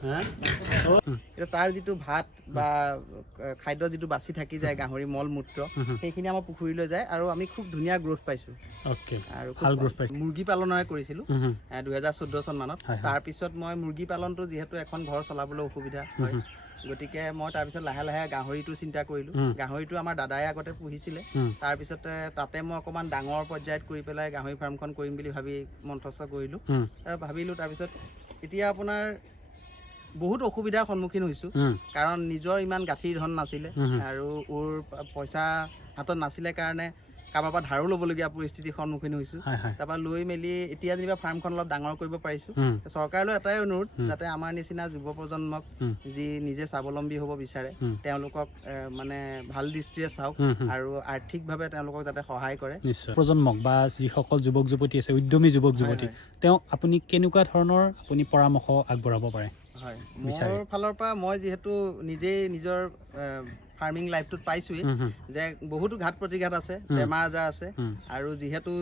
এটা তাৰ যিটো ভাত বা খাদ্য যিটো বাছি থাকি যায় গাহৰি মল মূত্ৰ সেইখিনি আমাৰ পুখুৰীলৈ যায় আৰু আমি খুব ধুনীয়া গ্ৰোথ পাইছোঁ। আৰু ভাল গ্ৰোথ পাইছোঁ। মুৰ্গী পালনৰে কৰিছিলোঁ 2014 চন মানত। তাৰপিছত মই মুৰ্গী পালনটো যিহেতু এখন ঘৰ চলাবলৈ অসুবিধা হয়, গতিকে মই তাৰপিছত লাহে লাহে গাহৰিটো চিন্তা কৰিলোঁ। গাহৰিটো আমাৰ দাদাই আগতে পুহিছিলে, তাৰপিছতে তাতে মই অকণমান ডাঙৰ পৰ্যায়ত কৰি পেলাই গাহৰি ফাৰ্মখন কৰিম বুলি ভাবি মন্থস্থ কৰিলোঁ। ভাবিলোঁ তাৰপিছত এতিয়া আপোনাৰ বহুত অসুবিধাৰ সন্মুখীন হৈছোঁ, কাৰণ নিজৰ ইমান গাঁঠিৰ ধন নাছিলে আৰু পইচা হাতত নাছিলে কাৰণে কাৰোবাৰ পৰা ধাৰো ল'বলগীয়া পৰিস্থিতিৰ সন্মুখীন হৈছোঁ। তাৰপৰা লৈ মেলি এতিয়া যেনিবা ফাৰ্মখন অলপ ডাঙৰ কৰিব পাৰিছোঁ। চৰকাৰলৈ এটাই অনুৰোধ, যাতে আমাৰ নিচিনা যুৱ প্ৰজন্মক যি নিজে স্বাৱলম্বী হ'ব বিচাৰে তেওঁলোকক মানে ভাল দৃষ্টিৰে চাওক আৰু আৰ্থিকভাৱে তেওঁলোকক যাতে সহায় কৰে। প্ৰজন্মক বা যিসকল যুৱক যুৱতী আছে, উদ্যমী যুৱক যুৱতী, তেওঁ আপুনি কেনেকুৱা ধৰণৰ আপুনি পৰামৰ্শ আগবঢ়াব পাৰে? হয়, মোৰ ফালৰ পৰা মই যিহেতু নিজেই নিজৰ ফাৰ্মিং লাইফটোত পাইছোৱেই যে বহুতো ঘাত প্ৰতিঘাত আছে, বেমাৰ আজাৰ আছে, আৰু যিহেতু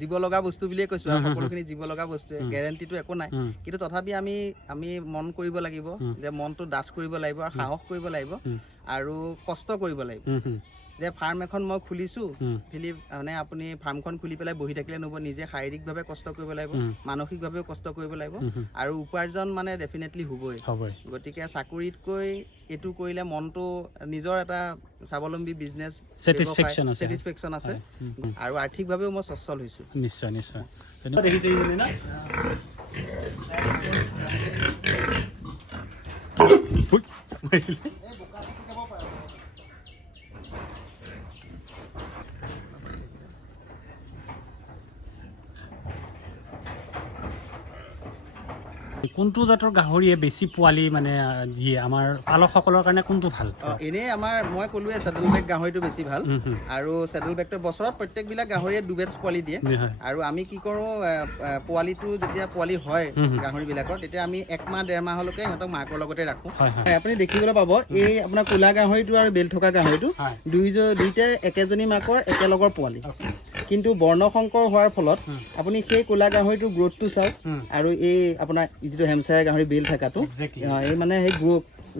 জীৱ লগা বস্তু বুলিয়ে কৈছোঁ আৰু সকলোখিনি জীৱ লগা বস্তুৱে, গেৰেণ্টিটো একো নাই, কিন্তু তথাপি আমি মন কৰিব লাগিব যে মনটো ডাঠ কৰিব লাগিব আৰু সাহস কৰিব লাগিব আৰু কষ্ট কৰিব লাগিব। যে ফাৰ্ম এখন মই খুলিছোঁ, মানে আপুনি ফাৰ্মখন খুলি পেলাই বহি থাকিলে নহ'ব, নিজে শাৰীৰিকভাৱে কষ্ট কৰিব লাগিব, মানসিকভাৱেও কষ্ট কৰিব লাগিব আৰু উপাৰ্জন মানে ডেফিনেটলি হ'বই। গতিকে চাকৰিতকৈ এইটো কৰিলে মনটো নিজৰ এটা স্বাৱলম্বী বিজনেছ ছেটিছফেকশ্যন আছে আৰু আৰ্থিকভাৱেও মই সচ্ছল হৈছোঁ। নিশ্চয় নিশ্চয়। কোনটো জাতৰ গাহৰিয়ে বেছি পোৱালি মানে দিয়ে আমাৰ পালকসকলৰ কাৰণে কোনটো ভাল? এনেই মই ক'লোৱে চেডেল বেগ গাহৰিটো বেছি ভাল, আৰু চেডেল বেগটো বছৰত প্ৰত্যেকবিলাক গাহৰিয়ে 2 বেটছ পোৱালি দিয়ে। আৰু আমি কি কৰোঁ, পোৱালিটো যেতিয়া পোৱালি হয় গাহৰিবিলাকৰ, তেতিয়া আমি 1 মাহ 1.5 মাহলৈকে সিহঁতক মাকৰ লগতে ৰাখোঁ। আপুনি দেখিবলৈ পাব এই আপোনাৰ ক'লা গাহৰিটো আৰু বেল থকা গাহৰিটো দুইটাই একেজনী মাকৰ একেলগৰ পোৱালি, কিন্তু বৰ্ণসংকৰ হোৱাৰ ফলত আপুনি সেই ক'লা গাহৰিটোৰ গ্ৰোথটো চাওক আৰু এই আপোনাৰ যিটো হেমচায়াৰ গাহৰি বেল থকাটো, এই মানে সেই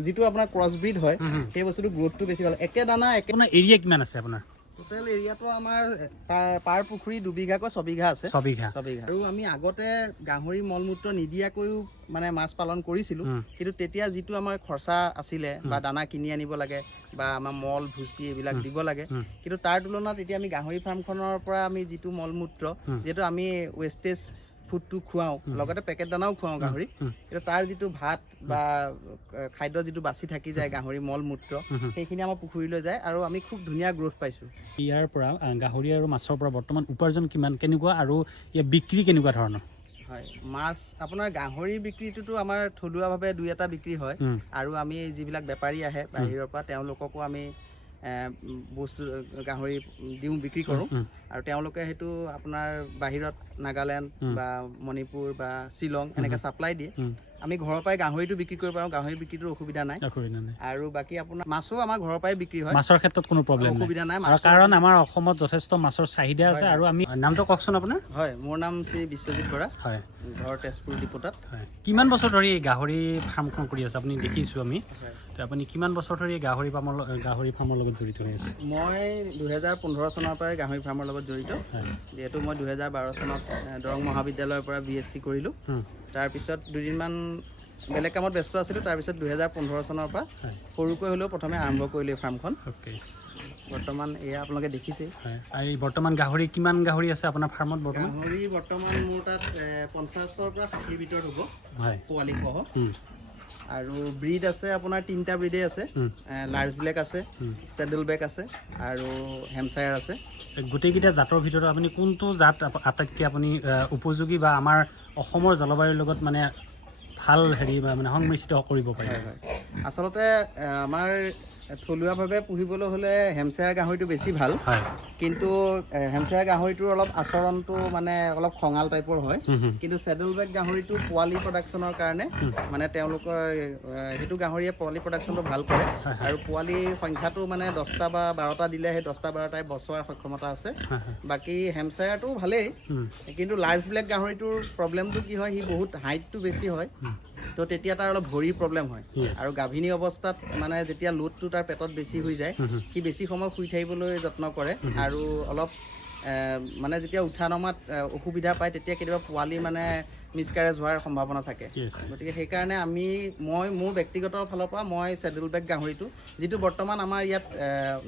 যিটো আপোনাৰ ক্ৰছ ব্ৰিড হয় সেই বস্তুটো গ্ৰোথটো বেছি ভাল। একে দানা আপোনাৰ এৰিয়া কিমান আছে আপোনাৰ? টোটেল এৰিয়াটো আমাৰ পাৰ পুখুৰী 2 বিঘাকৈ 6 বিঘা আছে। 6 বিঘা। আৰু আমি আগতে গাহৰি মলমূত্ৰ নিদিয়াকৈও মানে মাছ পালন কৰিছিলোঁ, কিন্তু তেতিয়া যিটো আমাৰ খৰচা আছিলে বা দানা কিনি আনিব লাগে বা আমাৰ মল ভুচি এইবিলাক দিব লাগে, কিন্তু তাৰ তুলনাত এতিয়া আমি গাহৰি ফাৰ্মখনৰ পৰা আমি যিটো মলমূত্ৰ, যিহেতু আমি ৱেষ্টেজ ফুডটো খুৱাওঁ, লগতে পেকেট দানাও খুৱাওঁ গাহৰি, কিন্তু তাৰ যিটো ভাত বা খাদ্য যিটো বাছি থাকি যায় গাহৰি মল মূত্ৰ সেইখিনি আমাৰ পুখুৰীলৈ যায় আৰু আমি খুব ধুনীয়া গ্ৰোথ পাইছোঁ। ইয়াৰ পৰা গাহৰি আৰু মাছৰ পৰা বৰ্তমান উপাৰ্জন কেনেকুৱা আৰু ইয়াৰ বিক্ৰী কেনেকুৱা ধৰণৰ? হয়, মাছ আপোনাৰ গাহৰিৰ বিক্ৰীটোতো আমাৰ থলুৱাভাৱে 2-এটা বিক্ৰী হয়, আৰু আমি যিবিলাক বেপাৰী আহে বাহিৰৰ পৰা তেওঁলোককো আমি বস্তু গাহৰি দিওঁ, বিক্ৰী কৰোঁ, আৰু তেওঁলোকে সেইটো আপোনাৰ বাহিৰত নাগালেণ্ড বা মণিপুৰ বা শ্বিলং এনেকৈ ছাপ্লাই দিয়ে। আমি ঘৰৰ পৰাই গাহৰিটো বিক্ৰী কৰিব পাৰোঁ, গাহৰি বিক্ৰীটোৰ অসুবিধা নাই। আৰু বাকী আপোনাৰ মাছো আমাৰ ঘৰৰ পৰাই বিক্ৰী হয়, মাছৰ ক্ষেত্ৰত কোনো প্ৰব্লেম অসুবিধা নাই, কাৰণ আমাৰ অসমত যথেষ্ট মাছৰ চাহিদা আছে। আৰু আমি নামটো কওকচোন আপোনাৰ? হয়, মোৰ নাম শ্ৰী বিশ্বজিৎ বৰা, হয়, ঘৰ তেজপুৰ ডিপুটাত। কিমান বছৰ ধৰি গাহৰি ফাৰ্মখন কৰি আছে আপুনি? দেখিছোঁ আমি, আপুনি কিমান বছৰ ধৰি গাহৰি ফাৰ্মৰ লগত জড়িত হৈ আছে? মই 2015 চনৰ পৰাই গাহৰি ফাৰ্মৰ লগত জড়িত, যিহেতু মই 2012 চনত দৰং মহাবিদ্যালয়ৰ পৰা BSc কৰিলোঁ। তাৰপিছত 2 দিনমান বেলেগ কামত ব্যস্ত আছিলোঁ, তাৰপিছত 2015 চনৰ পৰা সৰুকৈ হ'লেও প্ৰথমে আৰম্ভ কৰিলোঁ এই ফাৰ্মখন। বৰ্তমান এয়া আপোনালোকে দেখিছেই। আৰু বৰ্তমান গাহৰি কিমান গাহৰি আছে আপোনাৰ ফাৰ্মত? গাহৰি বৰ্তমান মোৰ তাত 50-ৰ পৰা 60ৰ ভিতৰত হ'ব পোৱালি সহ, আৰু ব্ৰিড আছে আপোনাৰ 3টা ব্ৰিডেই আছে, লাৰ্জ ব্লেক আছে, চেডেল বেক আছে আৰু হেমচায়াৰ আছে। গোটেইকেইটা জাতৰ ভিতৰত আপুনি কোনটো জাত আটাইতকৈ আপুনি উপযোগী বা আমাৰ অসমৰ জলবায়ুৰ লগত মানে ভাল মানে সংমিশ্ৰিত কৰিব পাৰে? আচলতে আমাৰ থলুৱাভাৱে পুহিবলৈ হ'লে হেমচায়াৰ গাহৰিটো বেছি ভাল, কিন্তু হেমচায়াৰ গাহৰিটোৰ অলপ আচৰণটো মানে অলপ খঙাল টাইপৰ হয়, কিন্তু চেডেল বেক গাহৰিটো পোৱালি প্ৰডাকশ্যনৰ কাৰণে মানে তেওঁলোকৰ সেইটো গাহৰিয়ে পোৱালি প্ৰডাকশ্যনটো ভাল কৰে, আৰু পোৱালিৰ সংখ্যাটো মানে 10টা বা 12টা দিলে সেই 10টা 12টাই বচোৱাৰ সক্ষমতা আছে। বাকী হেমচায়াৰটো ভালেই, কিন্তু লাৰ্জ ব্লেক গাহৰিটোৰ প্ৰব্লেমটো কি হয়, সি বহুত হাইটটো বেছি হয়, তো তেতিয়া তাৰ অলপ ভৰিৰ প্ৰব্লেম হয় আৰু গাভিনী অৱস্থাত মানে যেতিয়া লোডটো তাৰ পেটত বেছি হৈ যায় সি বেছি সময় শুই থাকিবলৈ যত্ন কৰে আৰু অলপ মানে যেতিয়া উঠা নমাত অসুবিধা পায় তেতিয়া কেতিয়াবা পোৱালি মানে মিছকেৰেজ হোৱাৰ সম্ভাৱনা থাকে গতিকে সেইকাৰণে মই মোৰ ব্যক্তিগত ফালৰ পৰা মই চেডুল বেগ গাহৰিটো যিটো বৰ্তমান আমাৰ ইয়াত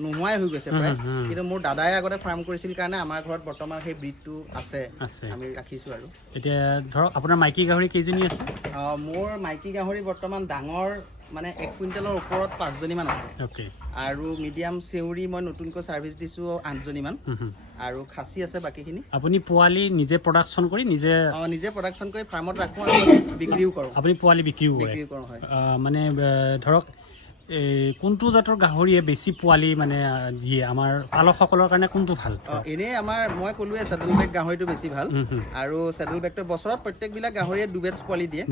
নোহোৱাই হৈ গৈছে প্ৰায় কিন্তু মোৰ দাদাই আগতে ফাৰ্ম কৰিছিল কাৰণে আমাৰ ঘৰত বৰ্তমান সেই ব্ৰিডটো আছে আমি ৰাখিছোঁ আৰু এতিয়া ধৰক আপোনাৰ মাইকী গাহৰি কেইজনী আছে মোৰ মাইকী গাহৰি বৰ্তমান ডাঙৰ মানে 1 কুইণ্টেলৰ ওপৰত 5 জনীমান আছে আৰু মিডিয়াম চেউৰী মই নতুনকৈ ছাৰ্ভিচ দিছোঁ 8 জনীমান আৰু খাচী আছে বাকীখিনি আপুনি পোৱালি নিজে প্ৰডাকশ্যন কৰি নিজে প্ৰডাকশ্যন কৰি ফাৰ্মত ৰাখোঁ আৰু বিক্ৰীও কৰোঁ আপুনি পোৱালি বিক্ৰীও কৰোঁ হয় মানে ধৰক কোনটো জাতৰ গাহৰিয়ে বেছি পোৱালি মানে দিয়ে আমাৰ পালকসকলৰ কাৰণে কোনটো ভাল এনেই মই ক'লোৱে চেডুল বেগ গাহৰিটো বেছি ভাল আৰু চেডুল বেগটো বছৰত প্ৰত্যেকবিলাক গাহৰিয়ে 2 বেটছ পোৱালি দিয়ে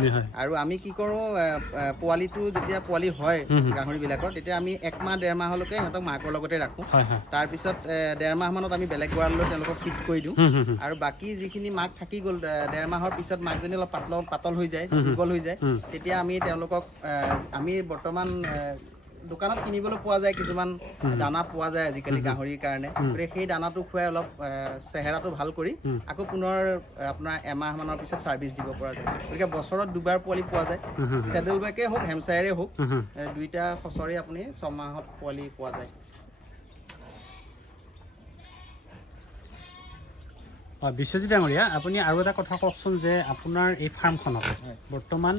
আৰু আমি কি কৰোঁ পোৱালিটো যেতিয়া পোৱালি হয় গাহৰিবিলাকৰ তেতিয়া আমি 1 মাহ 1.5 মাহলৈকে সিহঁতক মাকৰ লগতে ৰাখোঁ তাৰপিছত 1.5 মাহমানত আমি বেলেগ গঁৰাললৈ তেওঁলোকক শ্বিফ্ট কৰি দিওঁ আৰু বাকী যিখিনি মাক থাকি গ'ল 1.5 মাহৰ পিছত মাকজনী অলপ পাতল হৈ যায় দুৰ্বল হৈ যায় তেতিয়া আমি তেওঁলোকক আমি বৰ্তমান দোকানত কিনিবলৈ পোৱা যায় কিছুমান দানা পোৱা যায় আজিকালি গাহৰিৰ কাৰণে গতিকে সেই দানাটো খুৱাই অলপ চেহেৰাটো ভাল কৰি আকৌ পুনৰ আপোনাৰ এমাহমানৰ পিছত ছাৰ্ভিচ দিব পৰা যায় গতিকে বছৰত 2 বাৰ পোৱালি পোৱা যায় চেডুল বেগে হওক হেমচায়াৰে হওক দুইটা সঁচৰে আপুনি 6 মাহত পোৱালি পোৱা যায় বিশ্বজিৎ ডাঙৰীয়া আপুনি আৰু এটা কথা কওকচোন যে আপোনাৰ এই ফাৰ্মখনত বৰ্তমান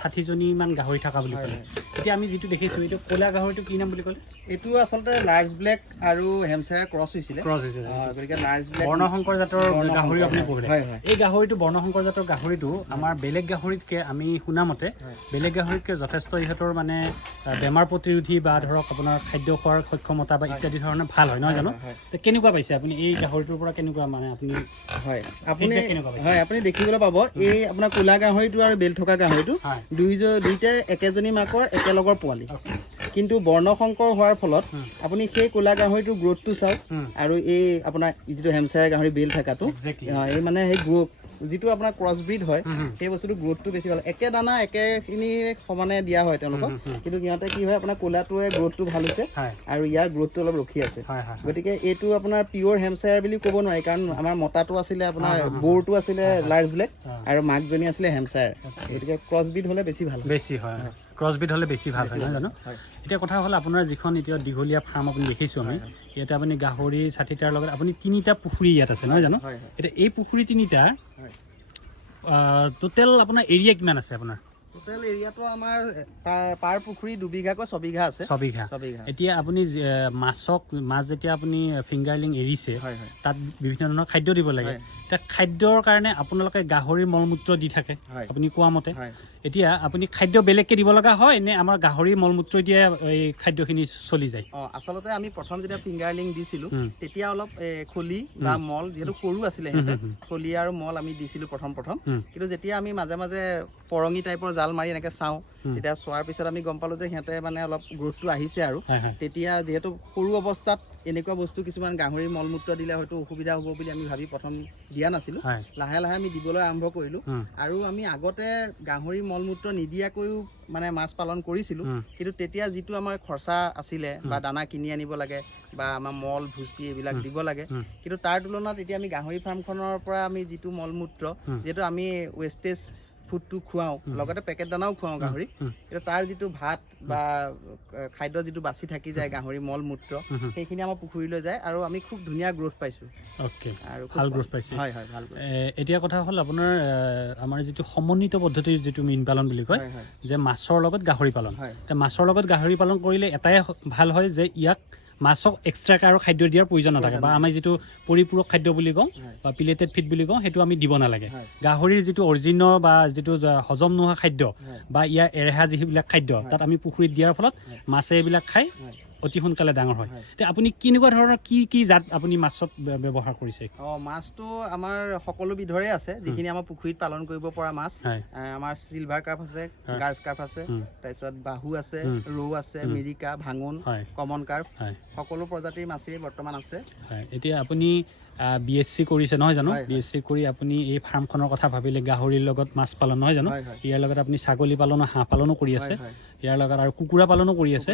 60জনীমান গাহৰি থকা বুলি ক'লে এতিয়া আমি যিটো দেখিছোঁ এইটো ক'লা গাহৰিটো কি নাম বুলি ক'লে এইটো আচলতে লাৰ্জ ব্লেক আৰু হেমচায়াৰ ক্ৰছ হৈছিলে গতিকে লাৰ্জ ব্লেক বৰ্ণশংকৰ জাতৰ গাহৰি আপুনি পঢ়িলে এই গাহৰিটো বৰ্ণশংকৰ জাতৰ গাহৰিটো আমাৰ বেলেগ গাহৰিতকৈ আমি শুনামতে বেলেগ গাহৰিতকৈ যথেষ্ট ইহঁতৰ মানে বেমাৰ প্ৰতিৰোধী বা ধৰক আপোনাৰ খাদ্য খোৱাৰ সক্ষমতা বা ইত্যাদি ধৰণে ভাল হয় নহয় জানো কেনেকুৱা পাইছে আপুনি এই গাহৰিটোৰ পৰা কেনেকুৱা মানে আপুনি আপুনি দেখিবলৈ পাব এই আপোনাৰ ক'লা গাহৰিটো আৰু বেল থকা গাহৰিটো দুইটাই একেজনী মাকৰ একেলগৰ পোৱালি কিন্তু বৰ্ণশংকৰ হোৱাৰ ফলত আপুনি সেই ক'লা গাহৰিটোৰ গ্ৰোথটো চাওক আৰু এই আপোনাৰ যিটো হেমচায়াৰ গাহৰি বেল থকাটো এই মানে সেই গ্ৰোথ যিটো আপোনাৰ ক্ৰছ ব্ৰিড হয় সেই বস্তুটো গ্ৰোথটো বেছি ভাল একে দানা একেখিনি সমানে দিয়া হয় তেওঁলোকক কিন্তু সিহঁতে কি হয় আপোনাৰ ক'লাটোৱে গ্ৰোথটো ভাল হৈছে আৰু ইয়াৰ গ্ৰোথটো অলপ ৰখি আছে গতিকে এইটো আপোনাৰ পিয়'ৰ হেমচায়াৰ বুলি ক'ব নোৱাৰি কাৰণ আমাৰ মতাটো আছিলে আপোনাৰ বৰটো আছিলে লাৰ্জ ব্লেক আৰু মাকজনী আছিলে হেমচায়াৰ গতিকে ক্ৰছ ব্ৰিড হ'লে বেছি ভাল হয় ক্ৰছবিট হ'লে বেছি ভাল হয় নহয় জানো এতিয়া কথা হ'ল আপোনাৰ যিখন এতিয়া দীঘলীয়া ফাৰ্ম আপুনি দেখিছোঁ আমি ইয়াতে আপুনি গাহৰি 60টাৰ লগত আপুনি 3টা পুখুৰী ইয়াত আছে নহয় জানো এতিয়া এই পুখুৰী 3টা টোটেল আপোনাৰ এৰিয়া কিমান আছে আপোনাৰ টোটেল এৰিয়াটো আমাৰ পাৰ পুখুৰী 2 বিঘাকৈ 6 বিঘা আছে 6 বিঘা এতিয়া আপুনি মাছ যেতিয়া আপুনি ফিংগাৰলিং এৰিছে তাত বিভিন্ন ধৰণৰ খাদ্য দিব লাগে এতিয়া খাদ্যৰ কাৰণে আপোনালোকে গাহৰিৰ মলমূত্ৰ দি থাকে আপুনি কোৱা মতে এতিয়া আপুনি খাদ্য বেলেগকৈ দিব লগা হয় নে আমাৰ গাহৰি মলমূত্ৰ দিয়ে এই খাদ্যখিনি চলি যায় আচলতে আমি প্ৰথম যেতিয়া ফিংগাৰলিং দিছিলোঁ তেতিয়া অলপ খলি বা মল যিহেতু সৰু আছিলে সিহঁতে খলি আৰু মল আমি দিছিলোঁ প্ৰথম কিন্তু যেতিয়া আমি মাজে মাজে পৰঙি টাইপৰ জাল মাৰি এনেকৈ চাওঁ তেতিয়া চোৱাৰ পিছত আমি গম পালোঁ যে সিহঁতে মানে অলপ গ্ৰোথটো আহিছে আৰু তেতিয়া যিহেতু সৰু অৱস্থাত এনেকুৱা বস্তু কিছুমান গাহৰিৰ মলমূত্ৰ দিলে হয়তো অসুবিধা হ'ব বুলি আমি ভাবি প্ৰথম দিয়া নাছিলোঁ লাহে লাহে আমি দিবলৈ আৰম্ভ কৰিলোঁ আৰু আমি আগতে গাহৰি মলমূত্ৰ নিদিয়াকৈও মানে মাছ পালন কৰিছিলোঁ কিন্তু তেতিয়া যিটো আমাৰ খৰচা আছিলে বা দানা কিনি আনিব লাগে বা আমাৰ মল ভুচি এইবিলাক দিব লাগে কিন্তু তাৰ তুলনাত এতিয়া আমি গাহৰি ফাৰ্মখনৰ পৰা আমি যিটো মলমূত্ৰ যিহেতু আমি ৱেষ্টেজ ফুডটো খুৱাওঁ লগতে পেকেট দানাও খুৱাওঁ গাহৰি কিন্তু তাৰ যিটো ভাত বা খাদ্য যিটো বাচি থাকি যায় গাহৰি মল মূত্ৰ সেইখিনি আমাৰ পুখুৰীলৈ যায় আৰু আমি খুব ধুনীয়া গ্ৰোথ পাইছোঁ আৰু ভাল গ্ৰোথ পাইছে এতিয়া কথা হ'ল আপোনাৰ আমাৰ যিটো সমন্বিত পদ্ধতিৰ যিটো মীন পালন বুলি কয় যে মাছৰ লগত গাহৰি পালন এতিয়া মাছৰ লগত গাহৰি পালন কৰিলে এটাই ভাল হয় যে ইয়াক মাছক এক্সট্ৰাকৈ আৰু খাদ্য দিয়াৰ প্ৰয়োজন নাথাকে বা আমি যিটো পৰিপূৰক খাদ্য বুলি কওঁ বা পিলেটেড ফিড বুলি কওঁ সেইটো আমি দিব নালাগে গাহৰিৰ যিটো অৰিজিনেল বা যিটো হজম নোহোৱা খাদ্য বা ইয়াৰ এৰেহা যিবিলাক খাদ্য তাত আমি পুখুৰীত দিয়াৰ ফলত মাছে এইবিলাক খাই অতি সোনকালে ডাঙৰ হয় এতিয়া আপুনি কেনেকুৱা ধৰণৰ কি জাত আপুনি মাছত ব্যৱহাৰ কৰিছে মাছটো আমাৰ সকলো বিধৰে আছে যিখিনি আমাৰ পুখুৰীত পালন কৰিব পৰা মাছ আমাৰ চিলভাৰ কাৰ্প আছে গাৰ্ছ কাৰ্প আছে তাৰপিছত বাহু আছে ৰৌ আছে মিৰিকা ভাঙোন কমন কাৰ্প সকলো প্ৰজাতিৰ মাছেই বৰ্তমান আছে এতিয়া আপুনি BSc কৰিছে নহয় জানো BSc কৰি আপুনি এই ফাৰ্মখনৰ কথা ভাবিলে গাহৰিৰ লগত মাছ পালন নহয় জানো ইয়াৰ লগত আপুনি ছাগলী পালন হাঁহ পালনো কৰি আছে ইয়াৰ লগত আৰু কুকুৰা পালনো কৰি আছে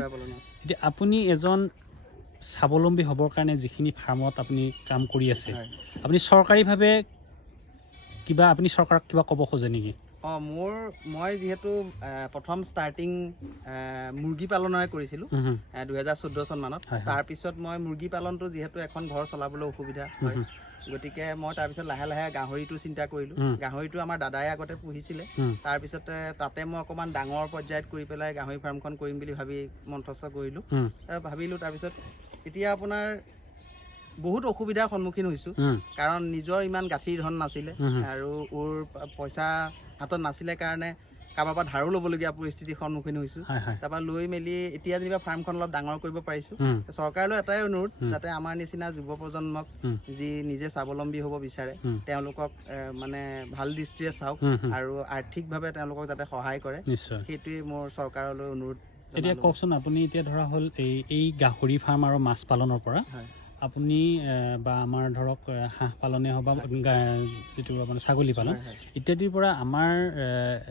এতিয়া আপুনি এজন স্বাৱলম্বী হ'বৰ কাৰণে যিখিনি ফাৰ্মত আপুনি কাম কৰি আছে আপুনি চৰকাৰীভাৱে কিবা আপুনি চৰকাৰক কিবা ক'ব খোজে নেকি মই যিহেতু প্ৰথম ষ্টাৰ্টিং মুৰ্গী পালনেৰে কৰিছিলোঁ 2014 চন মানত তাৰপিছত মই মুৰ্গী পালনটো যিহেতু এখন ঘৰ চলাবলৈ অসুবিধা হয় গতিকে মই তাৰপিছত লাহে লাহে গাহৰিটো চিন্তা কৰিলোঁ গাহৰিটো আমাৰ দাদাই আগতে পুহিছিলে তাৰপিছতে তাতে মই অকণমান ডাঙৰ পৰ্যায়ত কৰি পেলাই গাহৰি ফাৰ্মখন কৰিম বুলি ভাবি মন্থস্থ কৰিলোঁ ভাবিলোঁ তাৰপিছত এতিয়া আপোনাৰ বহুত অসুবিধাৰ সন্মুখীন হৈছোঁ কাৰণ নিজৰ ইমান গাঁঠিৰ ধন নাছিলে আৰু পইচা হাতত নাছিলে কাৰণে কাৰোবাৰ পৰা ধাৰো ল'বলগীয়া পৰিস্থিতিৰ সন্মুখীন হৈছোঁ তাৰপৰা লৈ মেলি এতিয়া যেনিবা ফাৰ্মখন অলপ ডাঙৰ কৰিব পাৰিছোঁ চৰকাৰলৈ এটাই অনুৰোধ যাতে আমাৰ নিচিনা যুৱ প্ৰজন্মক যি নিজে স্বাৱলম্বী হ'ব বিচাৰে তেওঁলোকক মানে ভাল দৃষ্টিৰে চাওক আৰু আৰ্থিকভাৱে তেওঁলোকক যাতে সহায় কৰে সেইটোৱেই মোৰ চৰকাৰলৈ অনুৰোধ এতিয়া কওকচোন আপুনি এতিয়া ধৰা হ'ল এই গাহৰি ফাৰ্ম আৰু মাছ পালনৰ পৰা আপুনি বা আমাৰ ধৰক হাঁহ পালনে হওক বা যিটো মানে ছাগলী পালন ইত্যাদিৰ পৰা আমাৰ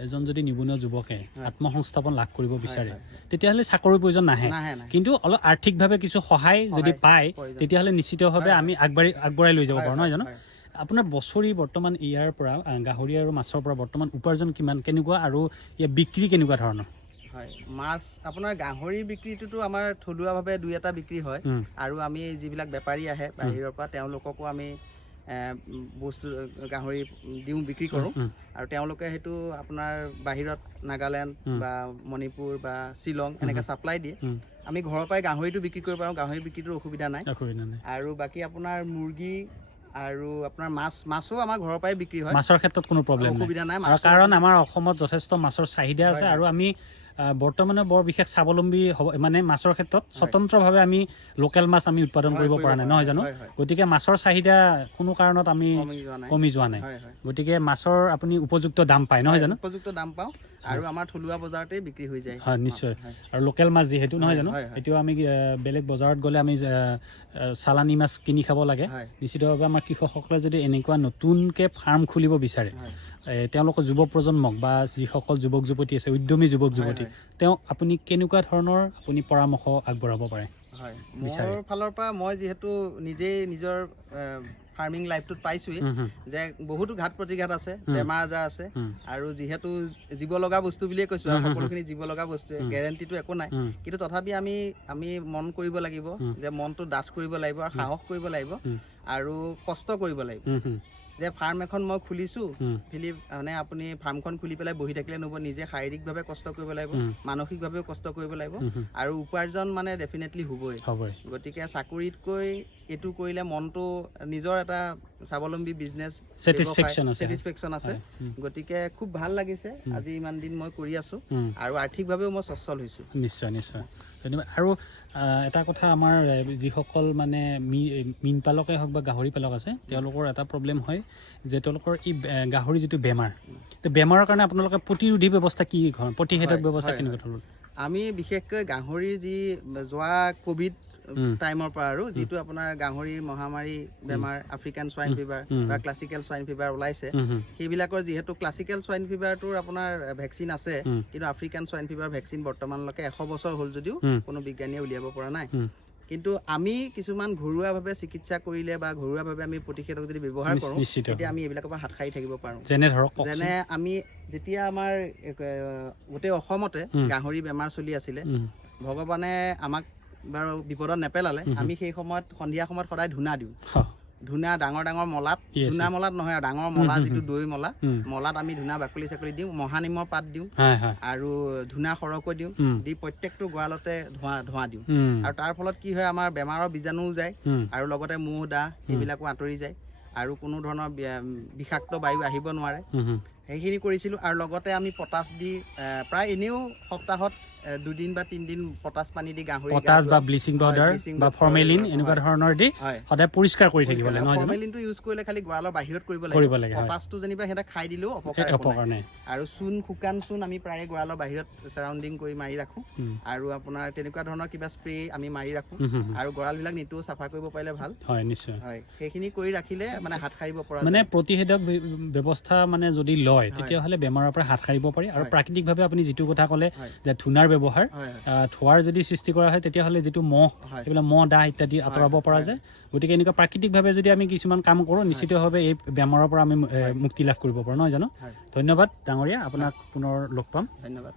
এজন যদি নিবনুৱা যুৱকে আত্মসংস্থাপন লাভ কৰিব বিচাৰে তেতিয়াহ'লে চাকৰিৰ প্ৰয়োজন নাহে কিন্তু অলপ আৰ্থিকভাৱে কিছু সহায় যদি পায় তেতিয়াহ'লে নিশ্চিতভাৱে আমি আগবঢ়াই লৈ যাব পাৰোঁ নহয় জানো আপোনাৰ বছৰি বৰ্তমান ইয়াৰ পৰা গাহৰি আৰু মাছৰ পৰা বৰ্তমান উপাৰ্জন কিমান কেনেকুৱা আৰু ইয়াৰ বিক্ৰী কেনেকুৱা ধৰণৰ হয় মাছ আপোনাৰ গাহৰিৰ বিক্ৰীটোতো আমাৰ থলুৱাভাৱে দুই এটা বিক্ৰী হয় আৰু আমি যিবিলাক বেপাৰী আহে বাহিৰৰ পৰা তেওঁলোককো আমি বস্তু গাহৰি দিওঁ বিক্ৰী কৰোঁ আৰু তেওঁলোকে সেইটো আপোনাৰ বাহিৰত নাগালেণ্ড বা মণিপুৰ বা শ্বিলং এনেকৈ ছাপ্লাই দিয়ে আমি ঘৰৰ পৰাই গাহৰিটো বিক্ৰী কৰিব পাৰোঁ গাহৰি বিক্ৰীটোৰ অসুবিধা নাই আৰু বাকী আপোনাৰ মুৰ্গী আৰু আপোনাৰ মাছো আমাৰ ঘৰৰ পৰাই বিক্ৰী হয় মাছৰ ক্ষেত্ৰত কোনো প্ৰব্লেম অসুবিধা নাই কাৰণ আমাৰ অসমত যথেষ্ট মাছৰ চাহিদা আছে আৰু আমি বৰ্তমানে বৰ বিশেষ স্বাৱলম্বী হ'ব মানে মাছৰ ক্ষেত্ৰত স্বতন্ত্ৰভাৱে আমি লোকেল মাছ আমি উৎপাদন কৰিব পৰা নাই নহয় জানো গতিকে মাছৰ চাহিদা কোনো কাৰণত আমি কমি যোৱা নাই গতিকে মাছৰ আপুনি উপযুক্ত দাম পায় নহয় জানো উপযুক্ত দাম পাওঁ আৰু আমাৰ থলুৱা বজাৰতে বিক্ৰী হৈ যায় হয় নিশ্চয় আৰু লোকেল মাছ যিহেতু নহয় জানো এতিয়াও আমি বেলেগ বজাৰত গ'লে আমি চালানী মাছ কিনি খাব লাগে নিশ্চিতভাৱে আমাৰ কৃষকসকলে যদি এনেকুৱা নতুনকৈ ফাৰ্ম খুলিব বিচাৰে তেওঁলোকৰ যুৱ প্ৰজন্মক বা যিসকল যুৱক যুৱতী আছে উদ্যমী যুৱক যুৱতী তেওঁ আপুনি কেনেকুৱা ধৰণৰ আপুনি পৰামৰ্শ আগবঢ়াব পাৰে হয় মোৰ ফালৰ পৰা মই যিহেতু নিজেই নিজৰ ফাৰ্মিং লাইফটোত পাইছোৱেই যে বহুতো ঘাত প্ৰতিঘাত আছে বেমাৰ আজাৰ আছে আৰু যিহেতু জীৱ লগা বস্তু বুলিয়ে কৈছোঁ আৰু সকলোখিনি জীৱ লগা বস্তু গেৰেণ্টিটো একো নাই কিন্তু তথাপি আমি মন কৰিব লাগিব যে মনটো ডাঠ কৰিব লাগিব আৰু সাহস কৰিব লাগিব আৰু কষ্ট কৰিব লাগিব যে ফাৰ্ম এখন মই খুলিছোঁ মানে আপুনি ফাৰ্মখন খুলি পেলাই বহি থাকিলে নহ'ব নিজে শাৰীৰিকভাৱে কষ্ট কৰিব লাগিব মানসিকভাৱেও কষ্ট কৰিব লাগিব আৰু উপাৰ্জন মানে ডেফিনেটলি হ'বই গতিকে চাকৰিতকৈ এইটো কৰিলে মনটো নিজৰ এটা স্বাৱলম্বী বিজনেছ ছেটিছফেকশ্যন আছে গতিকে খুব ভাল লাগিছে আজি ইমান দিন মই কৰি আছোঁ আৰু আৰ্থিকভাৱেও মই সচ্ছল হৈছোঁ নিশ্চয় নিশ্চয় ধন্যবাদ আৰু এটা কথা আমাৰ যিসকল মানে মীন পালকেই হওক বা গাহৰি পালক আছে তেওঁলোকৰ এটা প্ৰব্লেম হয় যে তেওঁলোকৰ এই গাহৰি যিটো বেমাৰৰ কাৰণে আপোনালোকে প্ৰতিৰোধী ব্যৱস্থা কি প্ৰতিষেধক ব্যৱস্থা কেনেকুৱা ধৰণৰ আমি বিশেষকৈ গাহৰিৰ যি যোৱা কোভিড টাইমৰ পৰা আৰু যিটো আপোনাৰ গাহৰিৰ মহামাৰী বেমাৰ আফ্ৰিকান স্ৱাইন ফিভাৰ বা ক্লাছিকেল স্ৱাইন ফিভাৰ ওলাইছে সেইবিলাকৰ যিহেতু ক্লাছিকেল স্ৱাইন ফিভাৰটোৰ আপোনাৰ ভেকচিন আছে কিন্তু আফ্ৰিকান স্ৱাইন ফিভাৰ ভেকচিন বৰ্তমানলৈকে 100 বছৰ হ'ল যদিও কোনো বিজ্ঞানীয়ে উলিয়াব পৰা নাই কিন্তু আমি কিছুমান ঘৰুৱাভাৱে চিকিৎসা কৰিলে বা ঘৰুৱাভাৱে আমি প্ৰতিষেধক যদি ব্যৱহাৰ কৰোঁ তেতিয়া আমি এইবিলাকৰ পৰা হাত সাৰি থাকিব পাৰোঁ যেনে আমি যেতিয়া আমাৰ গোটেই অসমতে গাহৰি বেমাৰ চলি আছিলে ভগৱানে আমাক বাৰু বিপদত নেপেলালে আমি সেই সময়ত সন্ধিয়া সময়ত সদায় ধূনা দিওঁ ধূনা ডাঙৰ ডাঙৰ মলাত ধূনা মলাত নহয় আৰু ডাঙৰ মলা যিটো দৈ মলাত আমি ধূনা বাকলি চাকলি দিওঁ মহানিমৰ পাত দিওঁ আৰু ধূনা সৰহকৈ দিওঁ দি প্ৰত্যেকটো গঁৰালতে ধোঁৱা দিওঁ আৰু তাৰ ফলত কি হয় আমাৰ বেমাৰৰ বীজাণুও যায় আৰু লগতে মহ দাহ সেইবিলাকো আঁতৰি যায় আৰু কোনো ধৰণৰ বিষাক্ত বায়ু আহিব নোৱাৰে সেইখিনি কৰিছিলোঁ আৰু লগতে আমি পটাছ দি প্ৰায় এনেও সপ্তাহত 2 দিন বা 3 দিন পটাছ পানী দি গাহৰি পটাছ বা ব্লিচিং পাউডাৰ বা ফৰ্মেলিন এনেকুৱা ধৰণৰ দি সদায় পৰিষ্কাৰ কৰি থাকিব লাগে নহয় জানো ফৰ্মেলিনটো ইউজ কৰিলে খালি গড়ালৰ বাহিৰত কৰিব লাগে পটাছটো যেনিবা হেটা খাই দিলেও অপকাৰ নাই আৰু চূণ শুকান চূণ আমি প্ৰায় গড়ালৰ বাহিৰত সাৰাউণ্ডিং কৰি মাৰি ৰাখো আৰু আপোনাৰ তেনেকুৱা ধৰণৰ কিবা স্প্ৰে আমি মাৰি ৰাখো আৰু গড়ালবিলাক নিতৌ চাফা কৰিব পাৰিলে ভাল হয় নিশ্চয় হয় সেইখিনি কৰি ৰাখিলে মানে হাত সাৰিব পৰা মানে প্ৰতিষেধক ব্যৱস্থা মানে যদি লয় তেতিয়াহ'লে বেমাৰৰ পৰা হাত সাৰিব পাৰি আৰু প্ৰাকৃতিকভাৱে আপুনি যিটো কথা ক'লে যে ধূনাৰ ব্যৱহাৰ ধোঁৱাৰ যদি সৃষ্টি কৰা হয় তেতিয়াহ'লে যিটো মহ এইবিলাক মহ দাহ ইত্যাদি আঁতৰাব পৰা যায় গতিকে এনেকুৱা প্ৰাকৃতিকভাৱে যদি আমি কিছুমান কাম কৰোঁ নিশ্চিতভাৱে এই বেমাৰৰ পৰা আমি মুক্তি লাভ কৰিব পাৰোঁ নহয় জানো ধন্যবাদ ডাঙৰীয়া আপোনাক পুনৰ লগ পাম ধন্যবাদ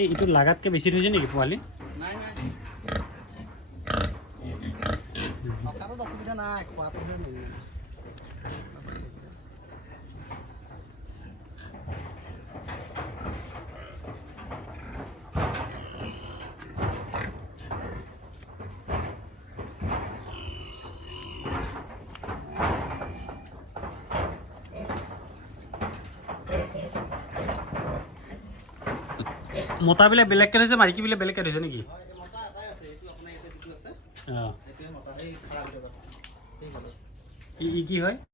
এই ইটো লাগাতকৈ বেছি থৈছে নেকি পোৱালি নাই নাই অসুবিধা নাই খোৱাটোহে মেইন মতাবিলাক বেলেগকৈ থৈছে মাইকীবিলাক বেলেগকৈ থৈছে নেকি কি হয়